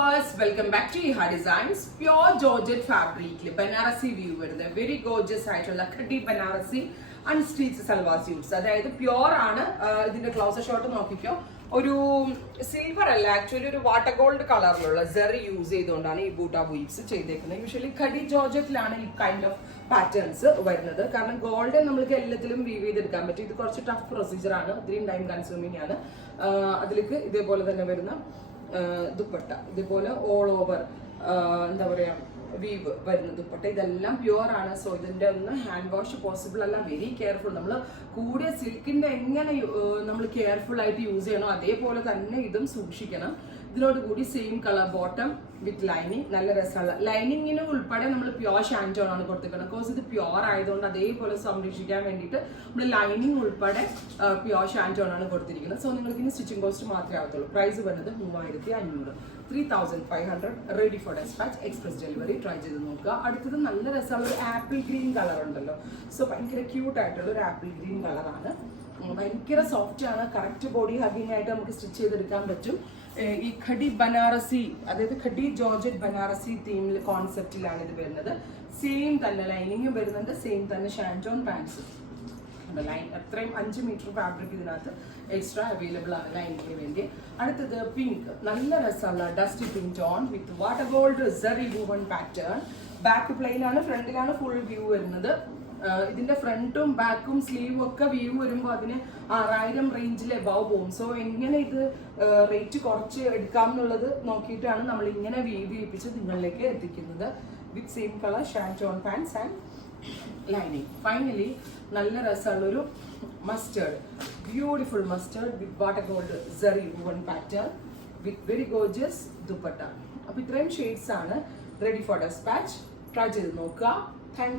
viewers, welcome back to Iha Designs. Pure Georgette fabric, Banarasi view വരുന്ന very gorgeous ആയിട്ടുള്ള khadi Banarasi unstitch salwar suites. അതായത് pure ആണ്. ഇതിന്റെ closer shot നോക്കിക്കോ. ഒരു സിൽവർ അല്ല, ആക്ച്വലി ഒരു വാട്ടർ ഗോൾഡ് കളറിലുള്ള സെറി യൂസ് ചെയ്തുകൊണ്ടാണ് ഈ ബൂട്ട വീവ്സ് ചെയ്തേക്കുന്നത്. യൂഷ്വലി ഖടി ജോർജറ്റിലാണ് ഈ കൈൻഡ് ഓഫ് പാറ്റേൺസ് വരുന്നത്. കാരണം ഗോൾഡ് നമ്മൾക്ക് എല്ലാത്തിലും വീവ് ചെയ്തെടുക്കാൻ പറ്റും. ഇത് കുറച്ച് ടഫ് പ്രൊസീജിയർ ആണ്, ഇത്രയും ടൈം കൺസ്യൂമിങ് ആണ്. അതിലേക്ക് ഇതേപോലെ തന്നെ വരുന്ന ദുപ്പട്ട, ഇതുപോലെ ഓൾ ഓവർ എന്താ പറയാ വീവ് വരുന്ന ദുപ്പട്ട, ഇതെല്ലാം പ്യുവർ ആണ്. സോ ഇതിന്റെ ഒന്ന് ഹാൻഡ് വാഷ് പോസിബിൾ അല്ല. Very careful. നമ്മൾ കൂടിയ സിൽക്കിന്റെ എങ്ങനെ നമ്മൾ കെയർഫുൾ ആയിട്ട് യൂസ് ചെയ്യണോ അതേപോലെ തന്നെ ഇതും സൂക്ഷിക്കണം. ഇതിനോട് കൂടി same colour bottom with lining, നല്ല രസമുള്ള ലൈനിങ്ങിന് ഉൾപ്പെടെ നമ്മൾ പ്യുവർ ഷാൻറ്റോൺ ആണ് കൊടുത്തിരിക്കുന്നത്. ബിക്കോസ് ഇത് പ്യുവർ ആയതുകൊണ്ട് അതേപോലെ സംരക്ഷിക്കാൻ വേണ്ടിയിട്ട് നമ്മൾ ലൈനിങ് ഉൾപ്പെടെ പ്യുവർ ഷാൻറ്റോൺ ആണ് കൊടുത്തിരിക്കുന്നത്. സോ നിങ്ങൾക്ക് ഇനി സ്റ്റിച്ചിങ് കോസ്റ്റ് മാത്രമേ ആവത്തുള്ളൂ. പ്രൈസ് വരുന്നത് 3500, 3500 ready for despatch, express delivery. Try ചെയ്ത് നോക്കുക. അടുത്തത് നല്ല രസമുള്ള ഒരു ആപ്പിൾ ഗ്രീൻ കളർ ഉണ്ടല്ലോ. സോ ഭയങ്കര ക്യൂട്ട് ആയിട്ടുള്ള ഒരു ആപ്പിൾ ഗ്രീൻ കളറാണ്. ഭയങ്കര സോഫ്റ്റ് ആണ്. കറക്റ്റ് ബോഡി ഹഗിങ് ആയിട്ട് നമുക്ക് സ്റ്റിച്ച് ചെയ്തെടുക്കാൻ പറ്റും. ഈ ഖടി ബനാറസി, അതായത് ഖടി ജോർജറ്റ് ബനാറസി തീമിൽ കോൺസെപ്റ്റിലാണ് ഇത് വരുന്നത്. സെയിം തന്നെ ലൈനിങ്ങും വരുന്നുണ്ട്, സെയിം തന്നെ ഷാൻറ്റോൺ പാൻസും. ലൈൻ അത്രയും 5 മീറ്റർ ഫാബ്രിക് ഇതിനകത്ത് എക്സ്ട്രാ അവൈലബിൾ ആണ് ലൈനിങ്ങിന് വേണ്ടി. അടുത്തത് പിങ്ക്, നല്ല രസമുള്ള dusty pink tone with water gold zari woven pattern. Back plain ആണ്, ഫ്രണ്ടിലാണ് ഫുൾ വ്യൂ വരുന്നത്. ഇതിന്റെ ഫ്രണ്ടും ബാക്കും സ്ലീവും ഒക്കെ വ്യൂ വരുമ്പോൾ അതിന് 6000 റേഞ്ചിൽ എബവ് പോകും. സോ എങ്ങനെ ഇത് റേറ്റ് കുറച്ച് എടുക്കാം എന്നുള്ളത് നോക്കിയിട്ടാണ് നമ്മൾ ഇങ്ങനെ വീവ് ചെയ്യിപ്പിച്ച് നിങ്ങളിലേക്ക് എത്തിക്കുന്നത്. With same colour shantoon pants and lining. Finally നല്ല രസമുള്ളൊരു mustard, beautiful mustard with water gold zari woven pattern with very gorgeous dupatta. അപ്പൊ ഇത്രയും ഷെയ്ഡ്സ് ആണ് റെഡി ഫോർ ഡെസ്പാച്ച്. ട്രൈ ചെയ്ത് നോക്കുക. താങ്ക്